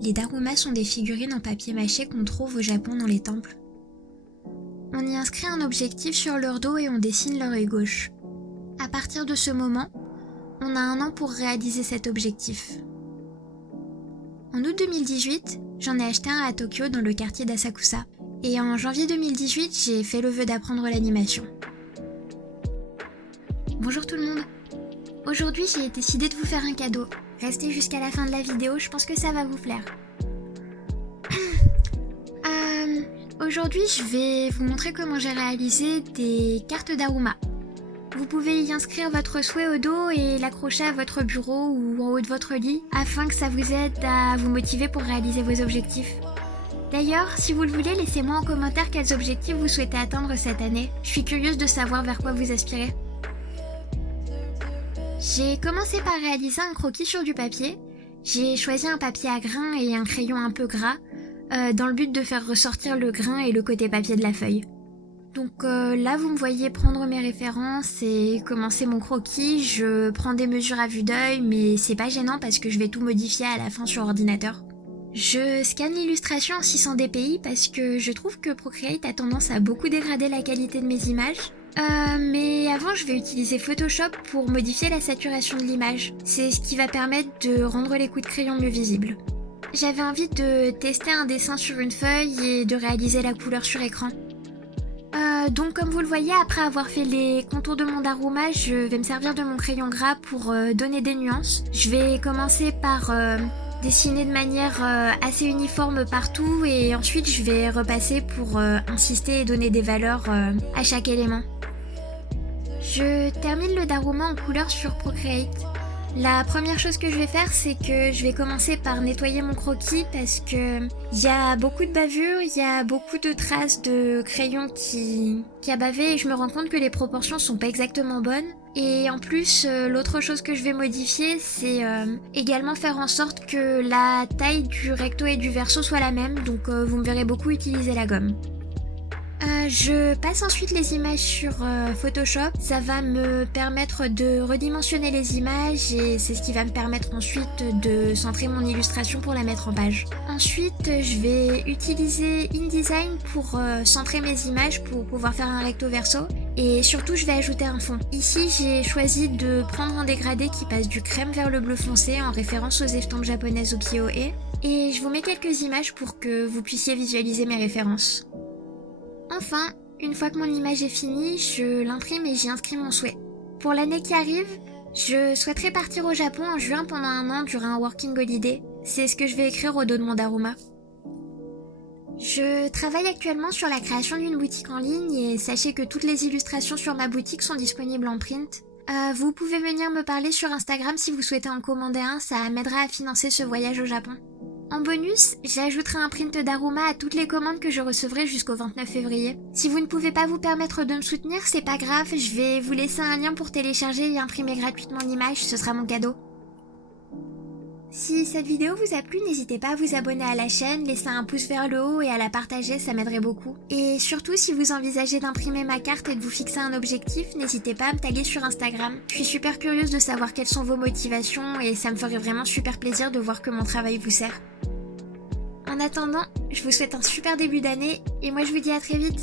Les darumas sont des figurines en papier mâché qu'on trouve au Japon dans les temples. On y inscrit un objectif sur leur dos et on dessine leur œil gauche. À partir de ce moment, on a 1 an pour réaliser cet objectif. En août 2018, j'en ai acheté un à Tokyo dans le quartier d'Asakusa. Et en janvier 2018, j'ai fait le vœu d'apprendre l'animation. Bonjour tout le monde. Aujourd'hui, j'ai décidé de vous faire un cadeau. Restez jusqu'à la fin de la vidéo, je pense que ça va vous plaire. Aujourd'hui, je vais vous montrer comment j'ai réalisé des cartes Daruma. Vous pouvez y inscrire votre souhait au dos et l'accrocher à votre bureau ou en haut de votre lit afin que ça vous aide à vous motiver pour réaliser vos objectifs. D'ailleurs, si vous le voulez, laissez-moi en commentaire quels objectifs vous souhaitez atteindre cette année. Je suis curieuse de savoir vers quoi vous aspirez. J'ai commencé par réaliser un croquis sur du papier. J'ai choisi un papier à grains et un crayon un peu gras, dans le but de faire ressortir le grain et le côté papier de la feuille. Donc là, vous me voyez prendre mes références et commencer mon croquis. Je prends des mesures à vue d'œil, mais c'est pas gênant parce que je vais tout modifier à la fin sur ordinateur. Je scanne l'illustration en 600 dpi parce que je trouve que Procreate a tendance à beaucoup dégrader la qualité de mes images. Mais avant, je vais utiliser Photoshop pour modifier la saturation de l'image. C'est ce qui va permettre de rendre les coups de crayon mieux visibles. J'avais envie de tester un dessin sur une feuille et de réaliser la couleur sur écran. Donc comme vous le voyez, après avoir fait les contours de mon Daruma, je vais me servir de mon crayon gras pour donner des nuances. Je vais commencer par dessiner de manière assez uniforme partout et ensuite je vais repasser pour insister et donner des valeurs à chaque élément. Je termine le Daruma en couleur sur Procreate. La première chose que je vais faire, c'est que je vais commencer par nettoyer mon croquis parce que il y a beaucoup de bavures, il y a beaucoup de traces de crayon qui a bavé et je me rends compte que les proportions sont pas exactement bonnes. Et en plus, l'autre chose que je vais modifier, c'est également faire en sorte que la taille du recto et du verso soit la même, donc vous me verrez beaucoup utiliser la gomme. Je passe ensuite les images sur Photoshop. Ça va me permettre de redimensionner les images et c'est ce qui va me permettre ensuite de centrer mon illustration pour la mettre en page. Ensuite, je vais utiliser InDesign pour centrer mes images pour pouvoir faire un recto verso. Et surtout, je vais ajouter un fond. Ici, j'ai choisi de prendre un dégradé qui passe du crème vers le bleu foncé en référence aux estampes japonaises ukiyo-e. Et je vous mets quelques images pour que vous puissiez visualiser mes références. Enfin, une fois que mon image est finie, je l'imprime et j'y inscris mon souhait. Pour l'année qui arrive, je souhaiterais partir au Japon en juin pendant 1 an durant un working holiday. C'est ce que je vais écrire au dos de mon Daruma. Je travaille actuellement sur la création d'une boutique en ligne et sachez que toutes les illustrations sur ma boutique sont disponibles en print. Vous pouvez venir me parler sur Instagram si vous souhaitez en commander un, ça m'aidera à financer ce voyage au Japon. En bonus, j'ajouterai un print Daruma à toutes les commandes que je recevrai jusqu'au 29 février. Si vous ne pouvez pas vous permettre de me soutenir, c'est pas grave, je vais vous laisser un lien pour télécharger et imprimer gratuitement l'image, ce sera mon cadeau. Si cette vidéo vous a plu, n'hésitez pas à vous abonner à la chaîne, laisser un pouce vers le haut et à la partager, ça m'aiderait beaucoup. Et surtout, si vous envisagez d'imprimer ma carte et de vous fixer un objectif, n'hésitez pas à me taguer sur Instagram. Je suis super curieuse de savoir quelles sont vos motivations et ça me ferait vraiment super plaisir de voir que mon travail vous sert. En attendant, je vous souhaite un super début d'année et moi je vous dis à très vite.